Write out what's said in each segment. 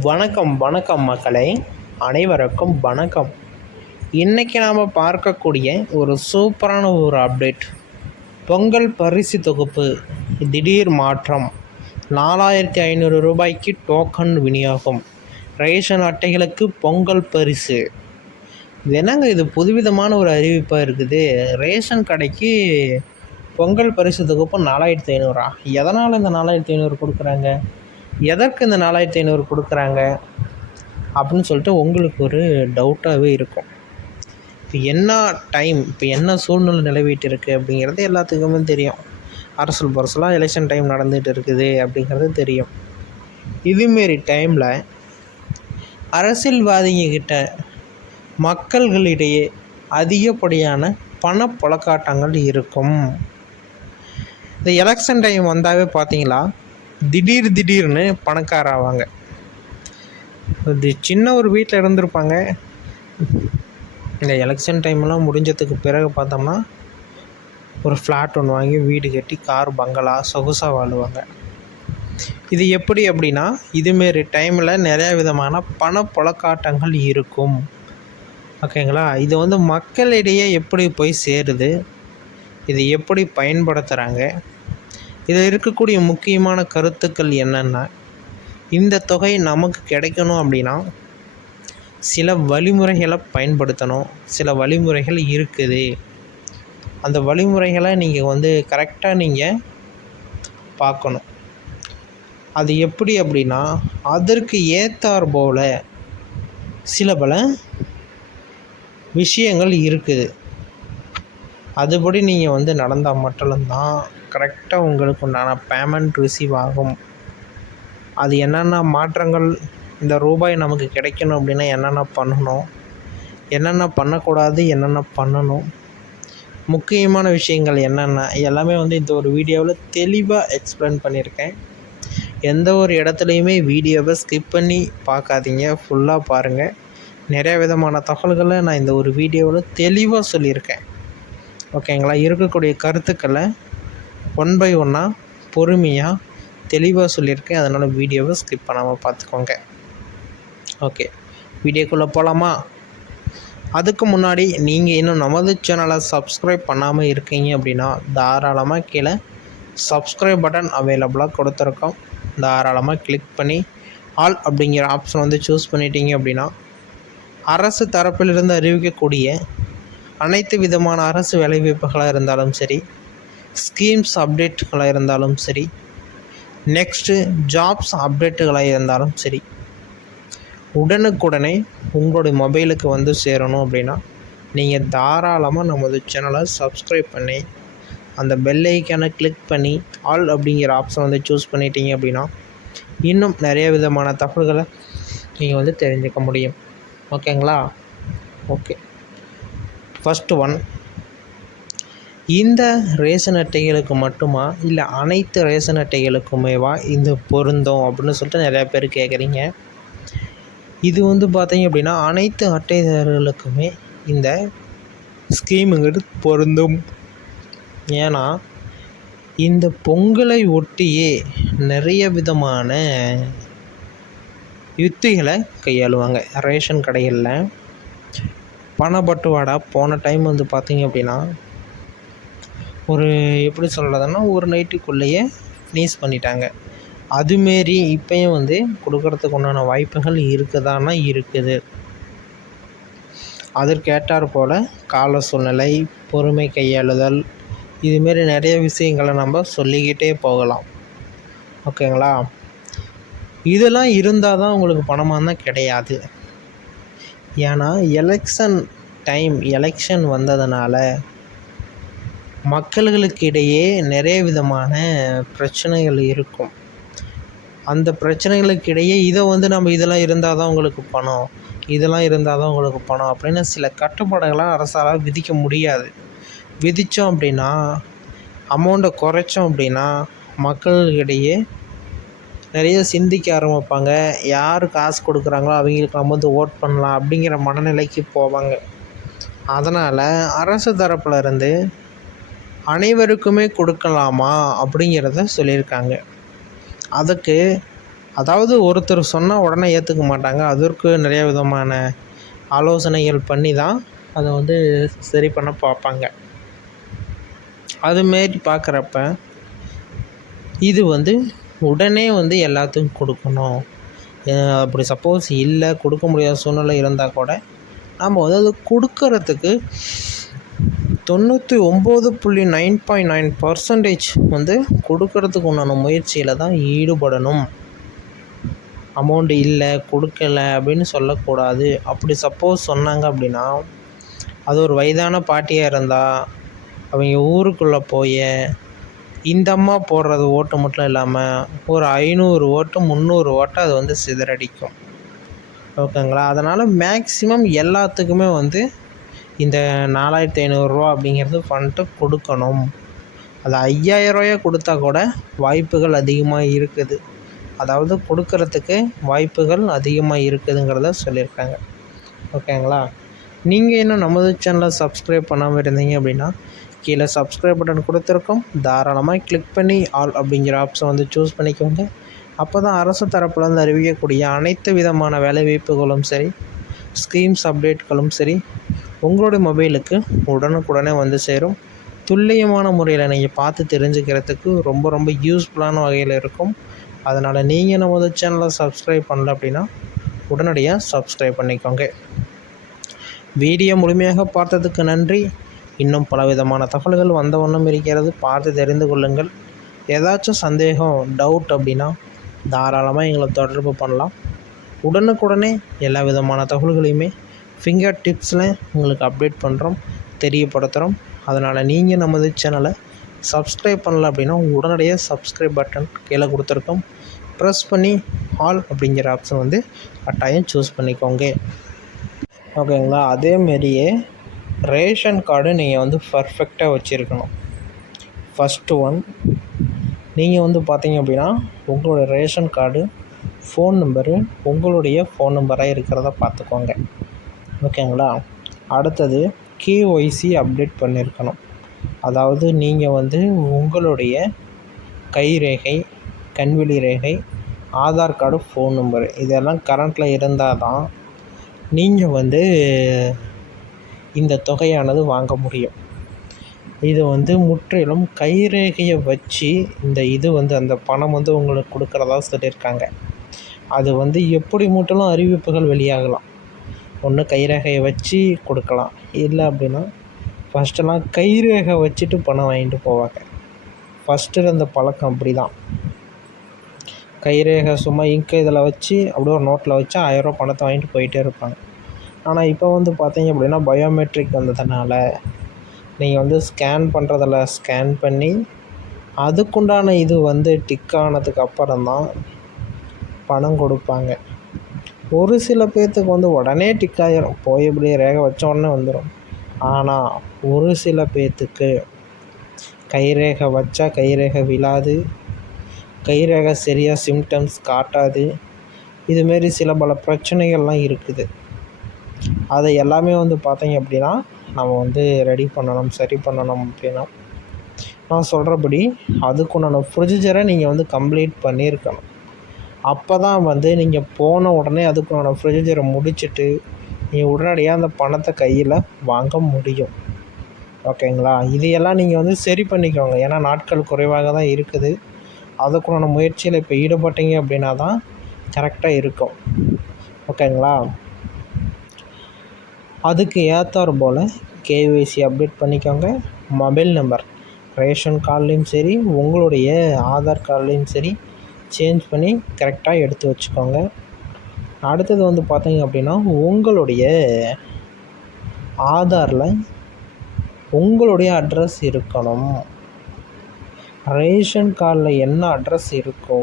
வணக்கம் வணக்கம் மக்களே, அனைவருக்கும் வணக்கம். இன்றைக்கி நாம் பார்க்கக்கூடிய ஒரு சூப்பரான ஒரு அப்டேட். பொங்கல் பரிசு தொகுப்பு திடீர் மாற்றம். 4500 ரூபாய்க்கு டோக்கன் விநியோகம். ரேஷன் அட்டைகளுக்கு பொங்கல் பரிசு. இது என்னங்க, இது புதுவிதமான ஒரு அறிவிப்பாக இருக்குது. ரேஷன் கடைக்கு பொங்கல் பரிசு தொகுப்பு 4500. எதனால் இந்த 4500 கொடுக்குறாங்க, எதற்கு இந்த 4500 கொடுக்குறாங்க அப்படின்னு சொல்லிட்டு உங்களுக்கு ஒரு டவுட்டாகவே இருக்கும். இப்போ என்ன டைம், இப்போ என்ன சூழ்நிலை நிலவிட்டு இருக்குது அப்படிங்கிறது எல்லாத்துக்குமே தெரியும். அரசல் பரசலாக எலெக்ஷன் டைம் நடந்துகிட்டு இருக்குது அப்படிங்கிறது தெரியும். இதுமாரி டைமில் அரசியல்வாதிகிட்ட மக்கள்களிடையே அதிகப்படியான பணப்புழக்காட்டங்கள் இருக்கும். இந்த எலெக்ஷன் டைம் வந்தாவே பார்த்தீங்களா, திடீர்னு பணக்காராவாங்க. இது சின்ன ஒரு வீட்டில் இருந்திருப்பாங்க. இந்த எலெக்ஷன் டைம்லாம் முடிஞ்சதுக்கு பிறகு பார்த்தோம்னா ஒரு ஃப்ளாட் ஒன்று வாங்கி வீடு கட்டி கார் பங்களா சொகுசாக வாழுவாங்க. இது எப்படி அப்படின்னா, இதுமாரி டைமில் நிறையா விதமான பணப்புழக்காட்டங்கள் இருக்கும். ஓகேங்களா. இது வந்து மக்களிடையே எப்படி போய் சேருது, இது எப்படி பயன்படுத்துகிறாங்க, இதில் இருக்கக்கூடிய முக்கியமான கருத்துக்கள் என்னென்னா, இந்த தொகை நமக்கு கிடைக்கணும் அப்படின்னா சில வழிமுறைகளை பயன்படுத்தணும். சில வழிமுறைகள் இருக்குது. அந்த வழிமுறைகளை நீங்கள் கரெக்டாக நீங்கள் பார்க்கணும். அது எப்படி அப்படின்னா, அதற்கு ஏற்றார் போல் சில பல விஷயங்கள் இருக்குது. அதுபடி நீங்கள் நடந்தால் மட்டும்தான் கரெக்டாக உங்களுக்கு உண்டான பேமெண்ட் ரிசீவ் ஆகும். அது என்னென்ன மாற்றங்கள், இந்த ரூபாய் நமக்கு கிடைக்கணும் அப்படின்னா என்னென்ன பண்ணணும், என்னென்ன பண்ணக்கூடாது, என்னென்ன பண்ணணும், முக்கியமான விஷயங்கள் என்னென்ன, எல்லாமே இந்த ஒரு வீடியோவில் தெளிவாக எக்ஸ்பிளைன் பண்ணியிருக்கேன். எந்த ஒரு இடத்துலையுமே வீடியோவை ஸ்கிப் பண்ணி பார்க்காதீங்க, ஃபுல்லாக பாருங்கள். நிறைய விதமான தகவல்களை நான் இந்த ஒரு வீடியோவில் தெளிவாக சொல்லியிருக்கேன். ஓகேங்களா. இருக்கக்கூடிய கருத்துக்களை ஒன் பை ஒன்னாக பொறுமையாக தெளிவாக சொல்லியிருக்கேன். அதனால் வீடியோவை ஸ்கிப் பண்ணாமல் பார்த்துக்கோங்க. ஓகே, வீடியோக்குள்ளே போகலாமா? அதுக்கு முன்னாடி நீங்கள் இன்னும் நமது சேனலை சப்ஸ்கிரைப் பண்ணாமல் இருக்கீங்க அப்படின்னா தாராளமாக கீழே சப்ஸ்கிரைப் பட்டன் அவைலபிளாக கொடுத்துருக்கோம். தாராளமாக கிளிக் பண்ணி ஆல் அப்படிங்கிற ஆப்ஷன் சூஸ் பண்ணிட்டீங்க அப்படின்னா அரசு தரப்பிலிருந்து அறிவிக்கக்கூடிய அனைத்து விதமான அரசு வேலைவாய்ப்புகளாக இருந்தாலும் சரி, ஸ்கீம்ஸ் அப்டேட்டுகளாக இருந்தாலும் சரி, நெக்ஸ்ட்டு ஜாப்ஸ் அப்டேட்டுகளாக இருந்தாலும் சரி, உடனுக்குடனே உங்களுடைய மொபைலுக்கு சேரணும் அப்படின்னா நீங்கள் தாராளமாக நமது சேனலை சப்ஸ்கிரைப் பண்ணி அந்த பெல் ஐக்கானை கிளிக் பண்ணி ஆல் அப்படிங்கிற ஆப்ஷன் சூஸ் பண்ணிட்டீங்க அப்படின்னா இன்னும் நிறைய விதமான தகவல்களை நீங்கள் தெரிஞ்சுக்க முடியும். ஓகேங்களா. ஓகே, ஃபஸ்ட்டு ஒன், இந்த ரேஷன் அட்டைகளுக்கு மட்டுமா இல்லை அனைத்து ரேஷன் அட்டைகளுக்குமேவா இது பொருந்தும் அப்படின்னு சொல்லிட்டு நிறையா பேர் கேட்குறீங்க. இது பார்த்தீங்க அப்படின்னா அனைத்து அட்டைதாரர்களுக்குமே இந்த ஸ்கீமுங்கிறது பொருந்தும். ஏன்னா இந்த பொங்கலை ஒட்டியே நிறைய விதமான யுத்திகளை கையாளுவாங்க ரேஷன் கடைகளில். பணப்பட்டுவாடா போன டைம் பார்த்தீங்க அப்படின்னா ஒரு எப்படி சொல்கிறதுன்னா ஒரு நைட்டுக்குள்ளேயே ஃபினிஷ் பண்ணிட்டாங்க. அதுமாரி இப்போயும் கொடுக்கறதுக்கு உண்டான வாய்ப்புகள் இருக்குதானா இருக்குது. அதற்கேற்றார் போல் கால சூழ்நிலை, பொறுமை கையாளுதல், இதுமாரி நிறைய விஷயங்களை நம்ம சொல்லிக்கிட்டே போகலாம். ஓகேங்களா. இதெல்லாம் இருந்தால் தான் உங்களுக்கு பணமாக தான் கிடையாது. ஏன்னா எலெக்ஷன் வந்ததுனால மக்களுக்கு இடையே நிறைய விதமான பிரச்சனைகள் இருக்கும். அந்த பிரச்சனைகளுக்கு இடையே இதை நம்ம இதெல்லாம் இருந்தால் தான் உங்களுக்கு பணம், இதெல்லாம் இருந்தால் தான் உங்களுக்கு பணம் அப்படின்னு சில கட்டுப்பாடுகளாக அரசால் விதிக்க முடியாது. விதித்தோம் அப்படின்னா, அமௌண்ட்டை குறைச்சோம் அப்படின்னா மக்களிடையே நிறைய சிந்திக்க ஆரம்பிப்பாங்க. யார் காசு கொடுக்குறாங்களோ அவங்களுக்கு நம்ம ஓட் பண்ணலாம் அப்படிங்கிற மனநிலைக்கு போவாங்க. அதனால் அரசு தரப்பில் இருந்து அனைவருக்குமே கொடுக்கலாமா அப்படிங்கிறத சொல்லியிருக்காங்க. அதுக்கு அதாவது ஒருத்தர் சொன்னால் உடனே ஏற்றுக்க மாட்டாங்க. அதற்கு நிறைய விதமான ஆலோசனைகள் பண்ணி தான் அதை வந்து சரி பண்ண பார்ப்பாங்க. அதுமாரி பார்க்குறப்ப இது வந்து உடனே வந்து எல்லாத்துக்கும் கொடுக்கணும். அப்படி சப்போஸ் இல்லை, கொடுக்க முடியாத சூழ்நிலை இருந்தால் கூட நம்ம வந்து அது கொடுக்கறதுக்கு 99.9% வந்து கொடுக்கறதுக்கு உண்டான முயற்சியில் தான் ஈடுபடணும். அமௌண்ட்டு இல்லை, கொடுக்கல அப்படின்னு சொல்லக்கூடாது. அப்படி சப்போஸ் சொன்னாங்க அப்படின்னா, அது ஒரு வயதான பாட்டியாக இருந்தால் அவங்க ஊருக்குள்ளே போய் இந்த அம்மா போடுறது ஓட்டு மட்டும் இல்லாமல் ஒரு 500 ஓட்டு 300 ஓட்டை அது வந்து சிதறடிக்கும். ஓகேங்களா? அதனால் மேக்ஸிமம் எல்லாத்துக்குமே வந்து இந்த 4500 அப்படிங்கிறது ஃபண்ட்டு கொடுக்கணும். அது 5000 கொடுத்தா கூட வாய்ப்புகள் அதிகமாக இருக்குது. அதாவது கொடுக்கறதுக்கு வாய்ப்புகள் அதிகமாக இருக்குதுங்கிறத சொல்லியிருக்காங்க. ஓகேங்களா? நீங்கள் இன்னும் நமது சேனலை சப்ஸ்கிரைப் பண்ணாமல் இருந்தீங்க அப்படின்னா கீழே சப்ஸ்கிரைப் பட்டன் கொடுத்துருக்கோம். தாராளமாக கிளிக் பண்ணி ஆல் அப்படிங்கிற ஆப்ஷன் வந்து சூஸ் பண்ணிக்கோங்க. அப்போ தான் அரசு தரப்புலேருந்து அறிவிக்கக்கூடிய அனைத்து விதமான வேலைவாய்ப்புகளும் சரி, ஸ்கீம்ஸ் அப்டேட்களும் சரி உங்களுடைய மொபைலுக்கு உடனுக்குடனே வந்து சேரும். துல்லியமான முறையில் நீங்கள் பார்த்து தெரிஞ்சுக்கிறதுக்கு ரொம்ப ரொம்ப யூஸ்ஃபுல்லான வகையில் இருக்கும். அதனால் நீங்கள் நமது சேனலை சப்ஸ்கிரைப் பண்ணல அப்படின்னா உடனடியாக சப்ஸ்கிரைப் பண்ணிக்கோங்க. வீடியோ முழுமையாக பார்த்ததுக்கு நன்றி. இன்னும் பலவிதமான தகவல்கள் வந்த வண்ணம் இருக்கிறது, பார்த்து தெரிந்து கொள்ளுங்கள். ஏதாச்சும் சந்தேகம், டவுட் அப்படின்னா தாராளமாக எங்களை தொடர்பு பண்ணலாம். உடனுக்குடனே எல்லா விதமான தகவல்களையுமே ஃபிங்கர் டிப்ஸில் உங்களுக்கு அப்டேட் பண்ணுறோம், தெரியப்படுத்துகிறோம். அதனால் நீங்கள் நமது சேனலை சப்ஸ்கிரைப் பண்ணல அப்படின்னா உடனடியாக சப்ஸ்கிரைப் பட்டன் கீழே கொடுத்துருக்கோம். ப்ரெஸ் பண்ணி ஆல் அப்படிங்கிற ஆப்ஷன் வந்து கட்டாயம் சூஸ் பண்ணிக்கோங்க. ஓகேங்களா? அதேமாரியே ரேஷன் கார்டு நீங்கள் வந்து பர்ஃபெக்டாக வச்சுருக்கணும். ஃபஸ்ட்டு ஒன், நீங்கள் வந்து பார்த்தீங்க அப்படின்னா உங்களோட ரேஷன் கார்டு ஃபோன் நம்பரு உங்களுடைய ஃபோன் நம்பராக இருக்கிறத பார்த்துக்கோங்க. ஓகேங்களா? அடுத்தது கேஒய்சி அப்டேட் பண்ணியிருக்கணும். அதாவது நீங்கள் வந்து உங்களுடைய கைரேகை, கண்வெளி ரேகை, ஆதார் கார்டு, ஃபோன் நம்பரு இதெல்லாம் கரண்ட்டில் இருந்தால் தான் நீங்கள் வந்து இந்த தொகையானது வாங்க முடியும். இது வந்து முற்றிலும் கைரேகையை வச்சு இந்த இது வந்து அந்த பணம் வந்து உங்களுக்கு கொடுக்குறதா சொல்லியிருக்காங்க. அது வந்து எப்படி மட்டும் அறிவிப்புகள் வெளியாகலாம். ஒன்று கைரேகையை வச்சு கொடுக்கலாம், இல்லை அப்படின்னா ஃபஸ்ட்டெல்லாம் கைரேகை வச்சுட்டு பணம் வாங்கிட்டு போவாங்க. ஃபஸ்ட்டு இருந்த பழக்கம் அப்படி தான். கைரேகை சும்மா இங்கு இதில் வச்சு அப்படியே ஒரு நோட்டில் வச்சு 1000 பணத்தை வாங்கிட்டு போயிட்டே இருப்பாங்க. ஆனால் இப்போ வந்து பார்த்தீங்க அப்படின்னா பயோமெட்ரிக் வந்ததுனால நீங்கள் வந்து ஸ்கேன் பண்ணுறதில் ஸ்கேன் பண்ணி அதுக்குண்டான இது வந்து டிக் ஆனதுக்கு அப்புறம் தான் பணம் கொடுப்பாங்க. ஒரு சில பேர்த்துக்கு வந்து உடனே டிக் ஆகிரும், போய் இப்படியே ரேகை வச்ச உடனே வந்துடும். ஆனால் ஒரு சில பேர்த்துக்கு கைரேகை வச்சா கைரேகை விழாது, கைரேகை சரியாக சிம்டம்ஸ் காட்டாது. இதுமாரி சில பல பிரச்சனைகள்லாம் இருக்குது. அதை எல்லாமே வந்து பார்த்தீங்க அப்படின்னா நம்ம வந்து ரெடி பண்ணணும், சரி பண்ணணும். அப்படின்னா நான் சொல்கிறபடி அதுக்குண்டான ப்ரொசீஜரை நீங்கள் வந்து கம்ப்ளீட் பண்ணியிருக்கணும். அப்போ தான் வந்து நீங்கள் போன உடனே அதுக்குண்டான ப்ரொசீஜரை முடிச்சுட்டு நீங்கள் உடனடியாக அந்த பணத்தை கையில் வாங்க முடியும். ஓகேங்களா? இதையெல்லாம் நீங்கள் வந்து சரி பண்ணிக்கோங்க. ஏன்னா நாட்கள் குறைவாக தான் இருக்குது. அதுக்குண்டான முயற்சியில் இப்போ ஈடுபட்டீங்க அப்படின்னா தான் கரெக்டாக இருக்கும். ஓகேங்களா? அதுக்கு ஏற்றாறு போல் கேஒய்சி அப்டேட் பண்ணிக்கோங்க. மொபைல் நம்பர் ரேஷன் கார்ட்லேயும் சரி, உங்களுடைய ஆதார் கார்ட்லேயும் சரி சேஞ்ச் பண்ணி கரெக்டாக எடுத்து வச்சுக்கோங்க. அடுத்தது வந்து பார்த்தீங்க அப்படின்னா உங்களுடைய ஆதாரில் உங்களுடைய அட்ரஸ் இருக்கணும். ரேஷன் கார்டில் என்ன அட்ரஸ் இருக்கோ,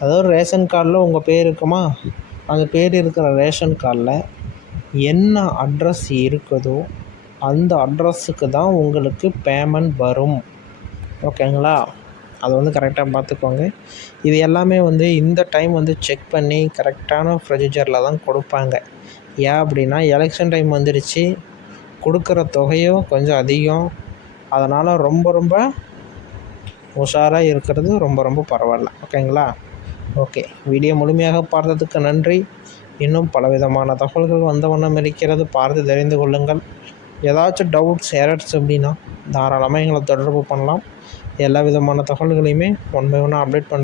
அதாவது ரேஷன் கார்டில் உங்கள் பேர் இருக்குமா, அந்த பேர் இருக்கிற ரேஷன் கார்டில் என்ன அட்ரஸ் இருக்குதோ அந்த அட்ரஸுக்கு தான் உங்களுக்கு பேமெண்ட் வரும். ஓகேங்களா? அதை வந்து கரெக்டாக பார்த்துக்கோங்க. இது எல்லாமே வந்து இந்த டைம் வந்து செக் பண்ணி கரெக்டான ப்ரொசீஜரில் தான் கொடுப்பாங்க. ஏன் அப்படின்னா எலெக்ஷன் டைம் வந்துடுச்சு, கொடுக்குற தொகையும் கொஞ்சம் அதிகம். அதனால் ரொம்ப ரொம்ப உஷாராக இருக்கிறது ரொம்ப ரொம்ப பரவாயில்ல. ஓகேங்களா? ஓகே, வீடியோ முழுமையாக பார்த்ததுக்கு நன்றி. இன்னும் பலவிதமான தகவல்கள் வந்த வண்ணம் இருக்கிறது, பார்த்து தெரிந்து கொள்ளுங்கள். ஏதாச்சும் டவுட்ஸ் எரர்ஸ் அப்படின்னா தாராளமாக எங்களை தொடர்பு பண்ணலாம். எல்லா விதமான தகவல்களையுமே ஒன் பை ஒன்னாக அப்டேட்